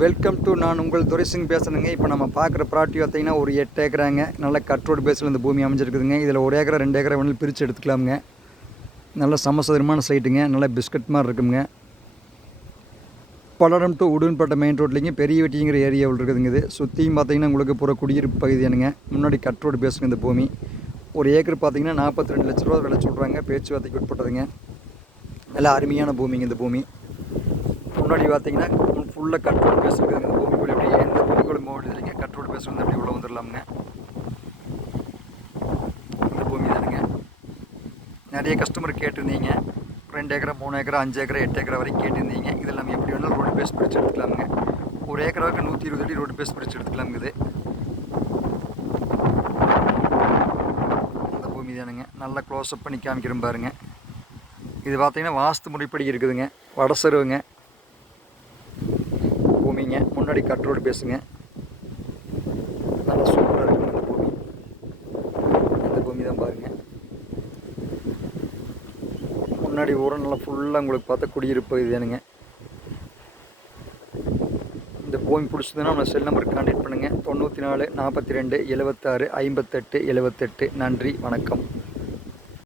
Welcome to நான் உங்கள் துரைசிங் பேசுகிறேங்க இப்போ நம்ம பார்க்குற ப்ராட்டி பார்த்தீங்கன்னா ஒரு எட்டு ஏக்கராங்க. நல்ல கட்ரோடு பேஸில் இந்த பூமி அமைஞ்சிருக்குதுங்க. இதில் ஒரு ஏக்கரை ரெண்டு ஏக்கரை வேணாலும் பிரித்து எடுத்துக்கலாமுங்க. நல்ல சமசதுரமான சைட்டுங்க நல்ல பிஸ்கட் மாதிரி இருக்குங்க. பலரம் டு உடன்பட்ட மெயின் ரோட்லேங்க பெரிய வெட்டிங்கிற ஏரியாவில் இருக்குதுங்க இது. சுற்றியும் பார்த்தீங்கன்னா உங்களுக்கு புற குடியிருப்பு பகுதியானுங்க முன்னாடி கட்ரோடு பேசுங்க இந்த பூமி. ஒரு ஏக்கர் பார்த்தீங்கன்னா நாற்பத்தி ரெண்டு லட்ச ரூபா விலை சொல்கிறாங்க பேச்சுவார்த்தைக்கு உட்பட்டதுங்க. நல்ல அருமையான பூமிங்க இந்த பூமி. முன்னாடி பார்த்தீங்கன்னா ஃபுல்லாக கட் ரோடு பேஸ் இருக்குதுங்க எப்படி எந்த பூமிக்குள் போக இல்லைங்க கட் பேஸ் வந்து அப்படி உள்ள வந்துடலாமுங்க இந்த பூமி தானுங்க. நிறைய கஸ்டமர் கேட்டிருந்தீங்க. ரெண்டு ஏக்கரா மூணு ஏக்கரா அஞ்சு ஏக்கரா எட்டு ஏக்கரா வரைக்கும் கேட்டிருந்தீங்க. இதில் நம்ம எப்படி வேணாலும் ரோடு பேஸ் பிரித்து எடுத்துக்கலாமுங்க. ஒரு ஏக்கராவுக்கு நூற்றி இருபது அடி ரோடு பேஸ் பிரித்து எடுத்துக்கலாமுங்க இது இந்த பூமி தானுங்க. நல்லா க்ளோஸ்அப் பண்ணி காமிக்கிறோம் பாருங்க. இது பார்த்தீங்கன்னா வாஸ்து முறைப்படி இருக்குதுங்க. வடசருவுங்க. முன்னாடி கட் பேசுங்க. நல்லா சூப்பராக இருக்கும் இந்த பூமி. இந்த பூமி தான் பாருங்கள் முன்னாடி ஊரம் நல்லா ஃபுல்லாக உங்களுக்கு பார்த்தா குடியிருப்பு இதுதானுங்க இந்த பூமி பிடிச்சதுன்னா நம்ம செல் நம்பருக்கு கான்டாக்ட் பண்ணுங்கள் தொண்ணூற்றி நாலு நாற்பத்தி ரெண்டு எழுபத்தாறு ஐம்பத்தெட்டு எழுபத்தெட்டு நன்றி வணக்கம்.